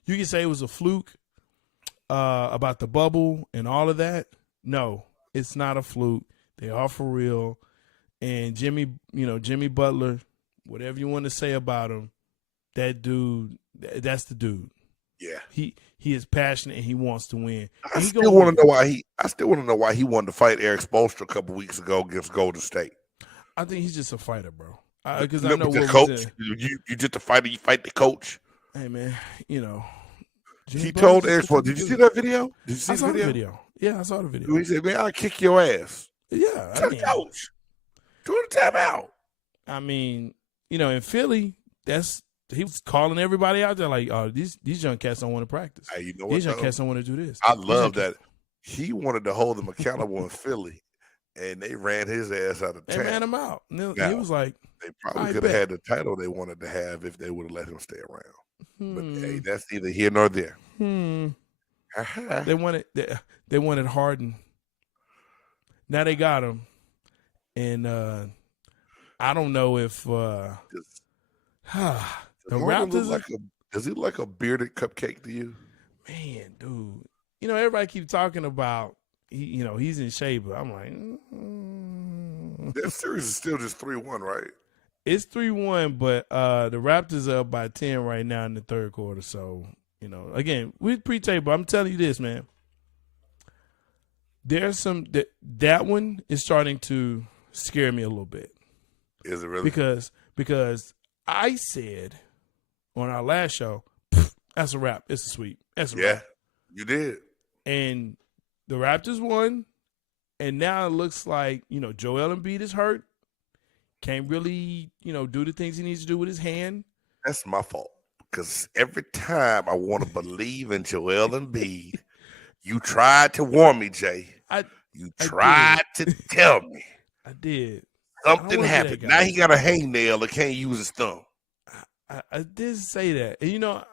can say it was a fluke about the bubble and all of that. No, it's not a fluke. They are for real. And Jimmy Butler, whatever you want to say about him, that dude, that's the dude. Yeah. He is passionate and he wants to win. I still want to know why he wanted to fight Eric Spoelstra a couple weeks ago against Golden State. I think he's just a fighter, bro. Because I know the coach. You just a fighter. You fight the coach. Hey man, he told Eric Spoelstra. Did you see that video? Did you see the video? Yeah, I saw the video. He said, "Man, I'll kick your ass." Yeah, Tell the coach. Do the timeout. I mean, in Philly, he was calling everybody out there like, "Oh, these young cats don't want to practice. Hey, you know these what, young cats don't want to do this." I love that. He wanted to hold them accountable in Philly, and they ran his ass out of town. They ran him out. He was like, they probably could have had the title they wanted to have if they would have let him stay around. But hey, that's neither here nor there. They wanted Harden. Now they got him, and I don't know if the Raptors. Does he look like a bearded cupcake to you? Man, dude, everybody keep talking about he's in shape, but I'm like, that series is still just 3-1, right? It's 3-1, but the Raptors are up by 10 right now in the third quarter. So again, we pre-tape, but I'm telling you this, man. There's some that one is starting to scare me a little bit. Is it really? Because I said on our last show, that's a wrap. It's a sweep. That's a wrap. Yeah, you did. And the Raptors won, and now it looks like Joel Embiid is hurt. Can't really do the things he needs to do with his hand. That's my fault because every time I want to believe in Joel Embiid. You tried to warn me, Jay. You tried to tell me. I did. Something happened. Now he got a hangnail and can't use his thumb. I did say that. And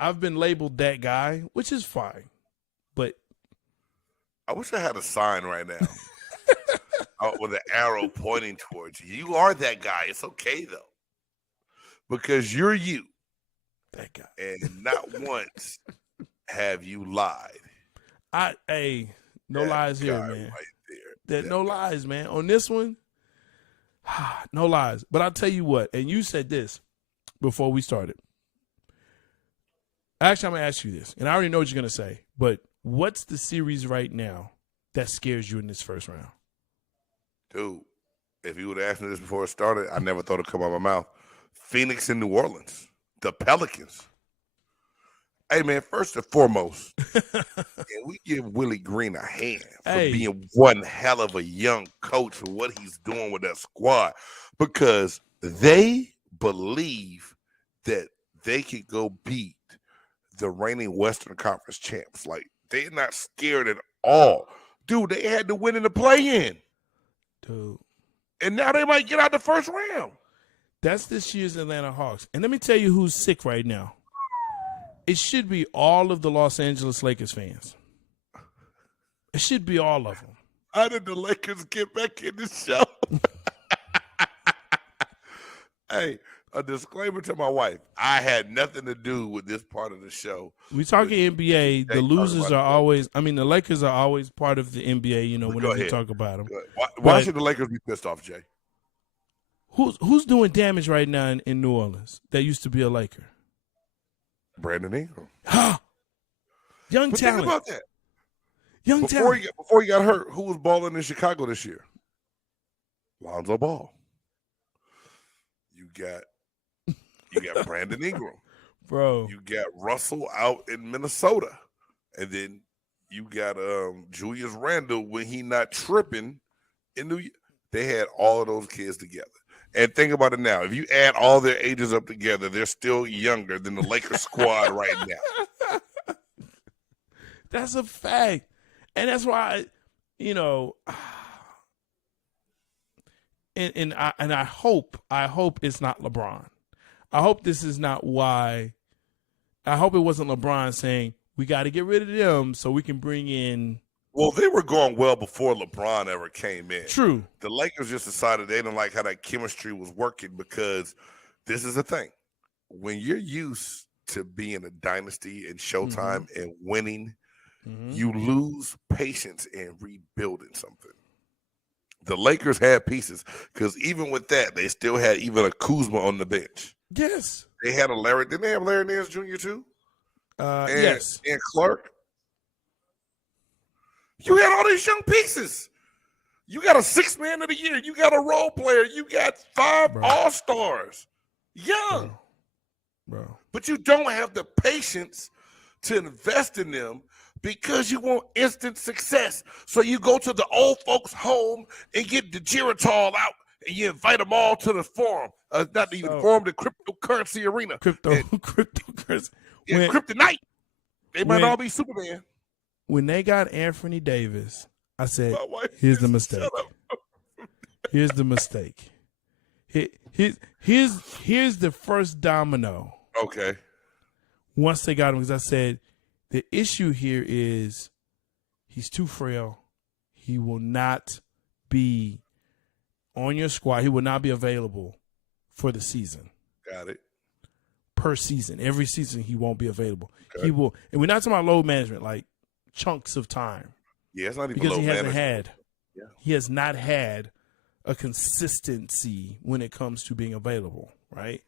I've been labeled that guy, which is fine. But I wish I had a sign right now with an arrow pointing towards you. You are that guy. It's okay, though. Because you're you. That guy. And not once have you lied. No lies here, man. Right no lies, man. On this one, no lies. But I'll tell you what, and you said this before we started. Actually, I'm going to ask you this, and I already know what you're going to say, but what's the series right now that scares you in this first round? Dude, if you would have asked me this before it started, I never thought it'd come out of my mouth. Phoenix and New Orleans, the Pelicans. Hey, man, first and foremost, can we give Willie Green a hand for being one hell of a young coach for what he's doing with that squad? Because they believe that they could go beat the reigning Western Conference champs. Like, they're not scared at all. Dude, they had to win in the play-in. Dude. And now they might get out the first round. That's this year's Atlanta Hawks. And let me tell you who's sick right now. It should be all of the Los Angeles Lakers fans. It should be all of them. How did the Lakers get back in the show? Hey, a disclaimer to my wife. I had nothing to do with this part of the show. We talking NBA. The losers are always, the Lakers are always part of the NBA, whenever we talk about them. Why should the Lakers be pissed off, Jay? Who's doing damage right now in New Orleans that used to be a Laker? Brandon Ingram. Young but talent. Think about that. Young talent. Before he got hurt, who was balling in Chicago this year? Lonzo Ball. You got Brandon Ingram. Bro. You got Russell out in Minnesota. And then you got Julius Randle when he not tripping in New York. They had all of those kids together. And think about it now. If you add all their ages up together, they're still younger than the Lakers squad right now. That's a fact. And that's why, and I hope it's not LeBron. I hope this is not why. I hope it wasn't LeBron saying, we got to get rid of them so we can bring in. Well, they were going well before LeBron ever came in. True. The Lakers just decided they didn't like how that chemistry was working because this is the thing. When you're used to being a dynasty and Showtime and winning, you lose patience in rebuilding something. The Lakers had pieces because even with that, they still had even a Kuzma on the bench. Yes. They had a Larry. Didn't they have Larry Nance Jr. too? Yes. And Clark. You had all these young pieces. You got a 6th man of the year. You got a role player. You got 5 all-stars. Young. Bro. But you don't have the patience to invest in them because you want instant success. So you go to the old folks' home and get the Geritol out and you invite them all to the forum. Not even forum, the cryptocurrency arena. Cryptocurrency. Yeah, Kryptonite. They might all be Superman. When they got Anthony Davis, I said, here's the mistake. Here's the mistake. Here's the first domino. Okay. Once they got him, because I said, the issue here is he's too frail. He will not be on your squad. He will not be available for the season. Got it. Per season. Every season he won't be available. Okay. He will, and we're not talking about load management, like chunks of time. Yeah, it's not even because load he hasn't management. He has not had a consistency when it comes to being available, right?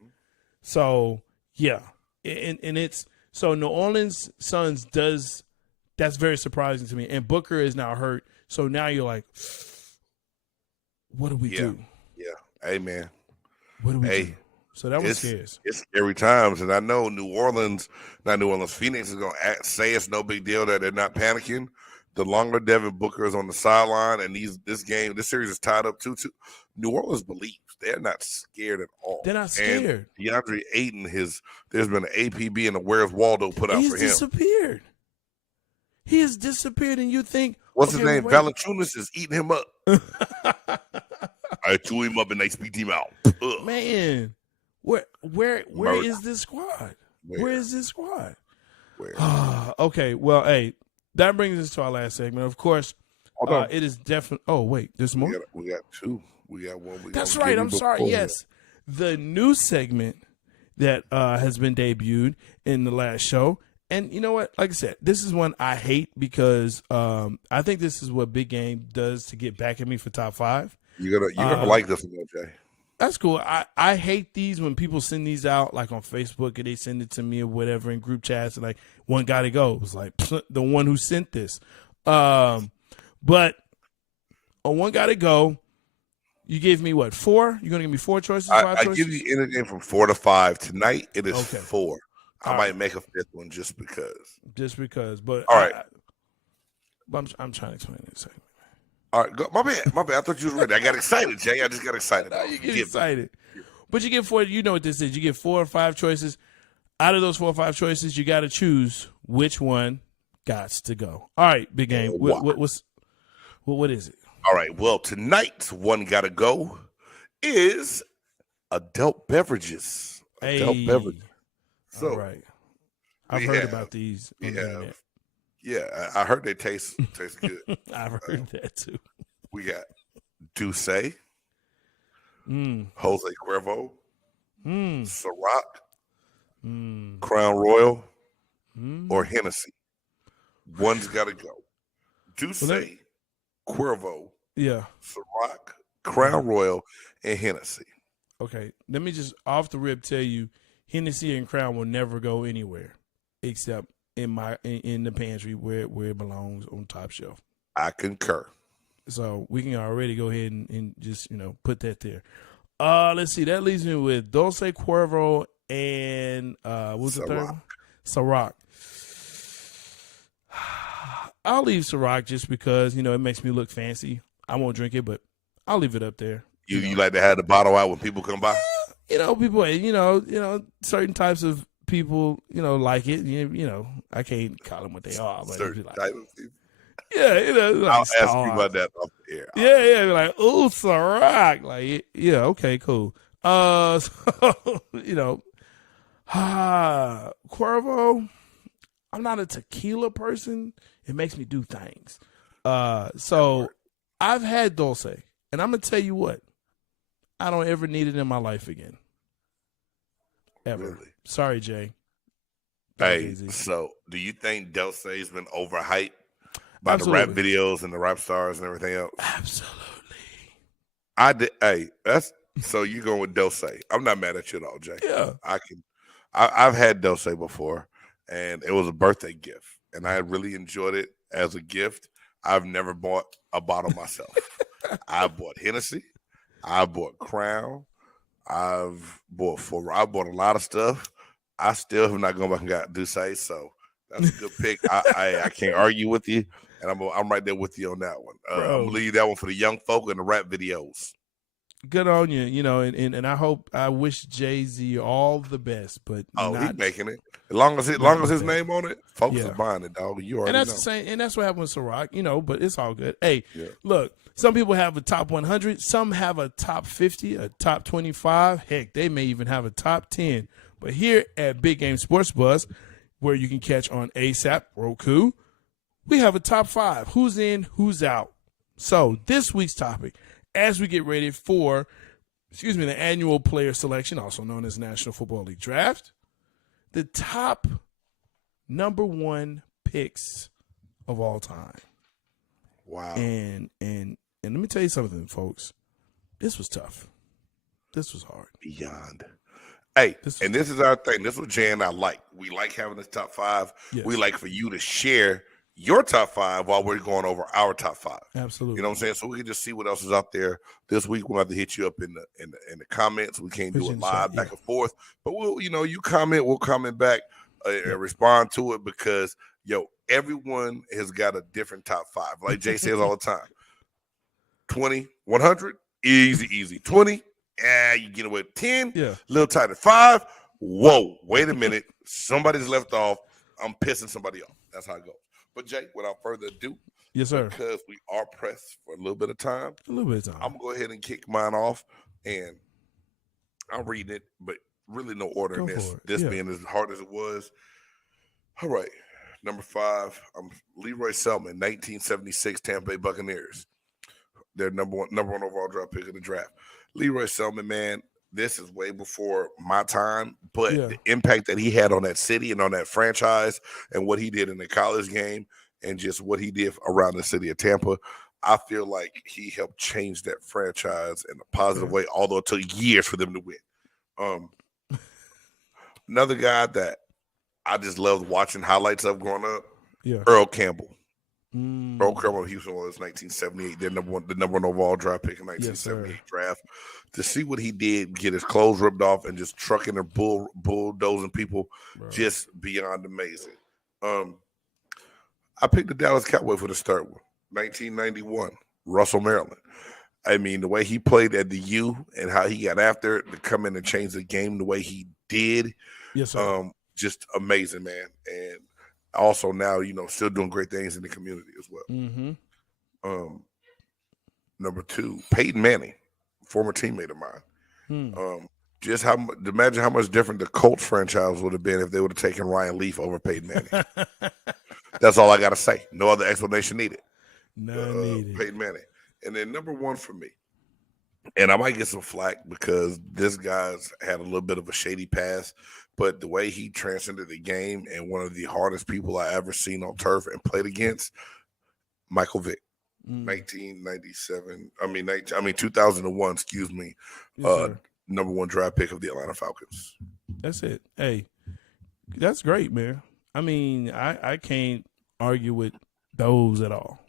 So yeah. And it's so New Orleans Suns that's very surprising to me. And Booker is now hurt. So now you're like, what do we do? Yeah. Hey, man. What do we do? So that was scary. It's scary times. And I know Phoenix is going to say it's no big deal that they're not panicking. The longer Devin Booker is on the sideline and this series is tied up 2-2, New Orleans believes they're not scared at all. They're not scared. And DeAndre Ayton, there's been an APB and a Where's Waldo put out for him. Disappeared. He has disappeared, and you think what's his name? Valanciunas is eating him up. I chew him up and they spit him out. Ugh. Man, where is this squad? Where is this squad? Okay, well, hey, that brings us to our last segment. Of course, it is definitely. Oh wait, there's more. We got 2. We got 1. That's right. I'm sorry. Yes, the new segment that has been debuted in the last show. And you know what? Like I said, this is one I hate because I think this is what Big Game does to get back at me for top 5. You're gonna like this one, Jay. That's cool. I hate these when people send these out like on Facebook and they send it to me or whatever in group chats and like one got to go. It was like the one who sent this. But on one got to go, You gave me what, 4? You're gonna give me 4 choices? I give you anything from 4 to 5. Tonight it is 4. I might make a 5th one just because. Just because, but all right. I'm trying to explain it. All right, go. My bad. I thought you was ready. I got excited, Jay. I just got excited. No, you get excited. But you get 4. You know what this is. You get 4 or 5 choices. Out of those 4 or 5 choices, you got to choose which one gots to go. All right, big game. What is it? All right. Well, tonight's one gotta go is adult beverages. Adult beverages. So, all right. I've heard about these on the internet. Yeah, I heard they taste good. I've heard that too. We got Douce, Jose Cuervo, Ciroc, Crown Royal, or Hennessy. One's got to go. Douce, Cuervo, Ciroc, Crown Royal, and Hennessy. Okay, let me just off the rip tell you, Hennessy and Crown will never go anywhere except in the pantry where it belongs on top shelf. I concur. So we can already go ahead and just put that there. Let's see. That leaves me with Dulce Cuervo and what was the third one? Ciroc. I'll leave Ciroc just because it makes me look fancy. I won't drink it, but I'll leave it up there. You like to have the bottle out when people come by? People, certain types of people, like it. I can't call them what they are, but certain like, type of people. Yeah, like I'll stars. ask you about that off the air. Yeah, like Ciroc, like yeah, okay, cool. Cuervo. I'm not a tequila person. It makes me do things. So I've had Dulce, and I'm gonna tell you what, I don't ever need it in my life again. Ever. Really? Sorry, Jay. Hey, so do you think Dulce's been overhyped by the rap videos and the rap stars and everything else? Absolutely. I did. Hey, that's so you going with Dulce. I'm not mad at you at all, Jay. Yeah. I've had Dulce before, and it was a birthday gift, and I really enjoyed it as a gift. I've never bought a bottle myself. I bought Hennessy. I bought Crown. I've bought a lot of stuff. I still have not gone back and got Douce, so that's a good pick. I can't argue with you, and I'm right there with you on that one. I'm gonna leave that one for the young folk and the rap videos. Good on you, and I wish Jay-Z all the best, but he's making it. As long as his name on it, folks are buying it, dog. You already know. The same, and that's what happened with Ciroc, but it's all good. Hey, look, some people have a top 100, some have a top 50, a top 25. Heck, they may even have a top 10. But here at Big Game Sports Buzz, where you can catch on ASAP, Roku, we have a top 5. Who's in, who's out. So this week's topic, as we get ready for, the annual player selection, also known as National Football League Draft, the top number 1 picks of all time. Wow. And let me tell you something, folks. This was tough. This was hard. Beyond. Hey, this is our thing. This is what Jay and I like. We like having this top 5. Yes. We like for you to share your top 5 while we're going over our top 5. Absolutely. You know what I'm saying? So we can just see what else is out there this week. We'll have to hit you up in the comments. We can't do it live back and forth, but we'll you comment, we'll comment back and respond to it because everyone has got a different top 5. Like Jay says all the time. 20, 100, easy. 20, you get away with 10. Yeah. Little tighter. 5. Whoa, wait a minute. Somebody's left off. I'm pissing somebody off. That's how it goes. But Jay, without further ado, yes, sir. Because we are pressed for a little bit of time. I'm gonna go ahead and kick mine off, and I'm reading it, but really no order in this. This being as hard as it was. All right, number 5. I'm Leroy Selman, 1976 Tampa Bay Buccaneers. Their number one overall draft pick of the draft. Leroy Selman, man, this is way before my time, but the impact that he had on that city and on that franchise and what he did in the college game and just what he did around the city of Tampa, I feel like he helped change that franchise in a positive way, although it took years for them to win. Another guy that I just loved watching highlights of growing up, Earl Campbell. Oklahoma Houston was 1978. They're the number one overall draft pick in 1978 draft. To see what he did, get his clothes ripped off and just trucking and bulldozing people, just beyond amazing. I picked the Dallas Cowboys for the start one. 1991, Russell, Maryland. I mean, the way he played at the U and how he got after it to come in and change the game the way he did. Yes, sir. Just amazing, man. And also now, still doing great things in the community as well. Mm-hmm. Number 2, Peyton Manning, former teammate of mine. Just imagine how much different the Colts franchise would have been if they would have taken Ryan Leaf over Peyton Manning. That's all I got to say. No other explanation needed. None needed. Peyton Manning. And then number 1 for me, and I might get some flack because this guy's had a little bit of a shady past, but the way he transcended the game and one of the hardest people I ever seen on turf and played against, Michael Vick. 1997. 2001. Excuse me. Yes, number 1 draft pick of the Atlanta Falcons. That's it. Hey, that's great, man. I mean, I can't argue with those at all.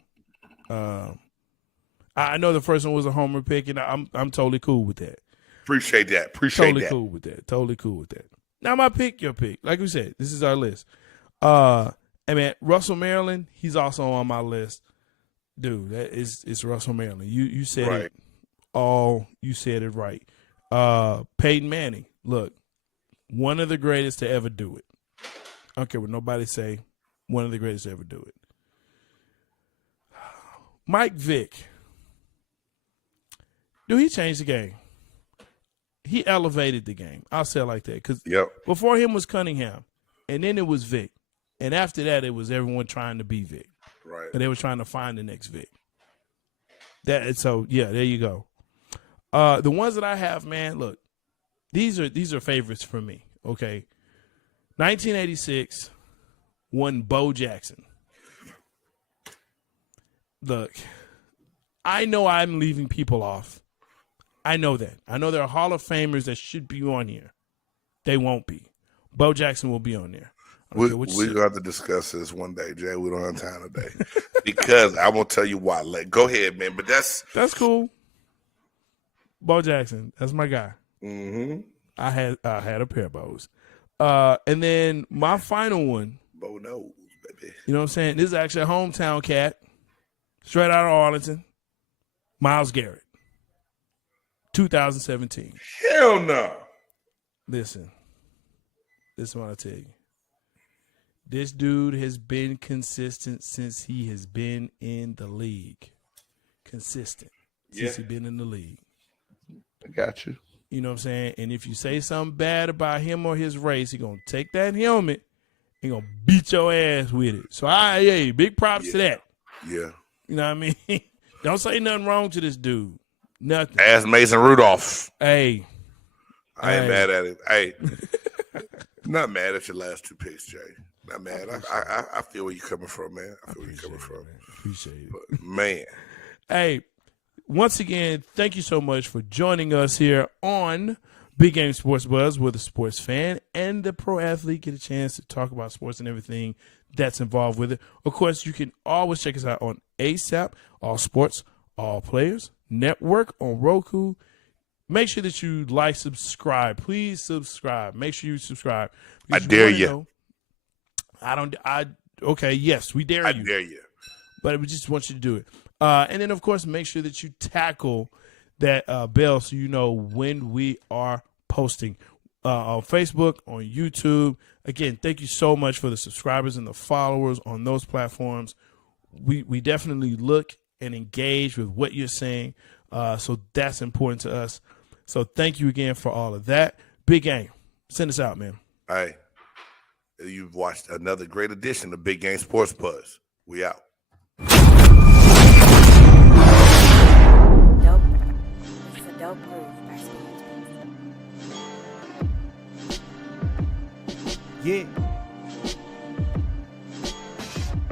I know the first one was a homer pick, and I'm totally cool with that. Appreciate that. Totally cool with that. Totally cool with that. Now my pick, your pick. Like we said, this is our list. Hey man, Russell, Maryland, he's also on my list. Dude, it's Russell, Maryland. You said it all. You said it right. Peyton Manning, look, one of the greatest to ever do it. I don't care what nobody say. One of the greatest to ever do it. Mike Vick. Dude, he changed the game. He elevated the game. I'll say it like that. Because before him was Cunningham, and then it was Vick. And after that, it was everyone trying to be Vick. Right. And they were trying to find the next Vick. So, there you go. The ones that I have, man, look, these are favorites for me, okay? 1986, one Bo Jackson. Look, I know I'm leaving people off. I know that. I know there are Hall of Famers that should be on here. They won't be. Bo Jackson will be on there. We're going to have to discuss this one day, Jay. We don't have time today. Because I won't tell you why. Go ahead, man. But that's cool. Bo Jackson, that's my guy. Mm-hmm. I had a pair of Bo's. And then my final one. Bo knows, baby. You know what I'm saying? This is actually a hometown cat. Straight out of Arlington. Myles Garrett. 2017. Hell no. Listen what I tell you. This dude has been consistent since he has been in the league. Consistent. Since he's been in the league. I got you. You know what I'm saying? And if you say something bad about him or his race, he's going to take that helmet and going to beat your ass with it. So, big props to that. Yeah. You know what I mean? Don't say nothing wrong to this dude. Nothing. Ask Mason Rudolph. Hey. I ain't mad at it. Hey. Not mad at your last 2 picks, Jay. Not mad. I feel where you're coming from, man. I feel where you're coming from. Man. Appreciate it. But, man. Hey, once again, thank you so much for joining us here on Big Game Sports Buzz, where the sports fan and the pro athlete get a chance to talk about sports and everything that's involved with it. Of course, you can always check us out on ASAP, All Sports, All Players Network on Roku. Make sure that you subscribe. Please subscribe. Make sure you subscribe. I dare you. Okay, yes, we dare you. I dare you. But we just want you to do it. And then, of course, make sure that you tackle that bell so you know when we are posting on Facebook, on YouTube. Again, thank you so much for the subscribers and the followers on those platforms. We definitely look and engage with what you're saying, so that's important to us. So thank you again for all of that. Big Game, send us out, man. All right. You've watched another great edition of Big Game Sports Buzz. We out. Dope. It's a dope groove. Yeah.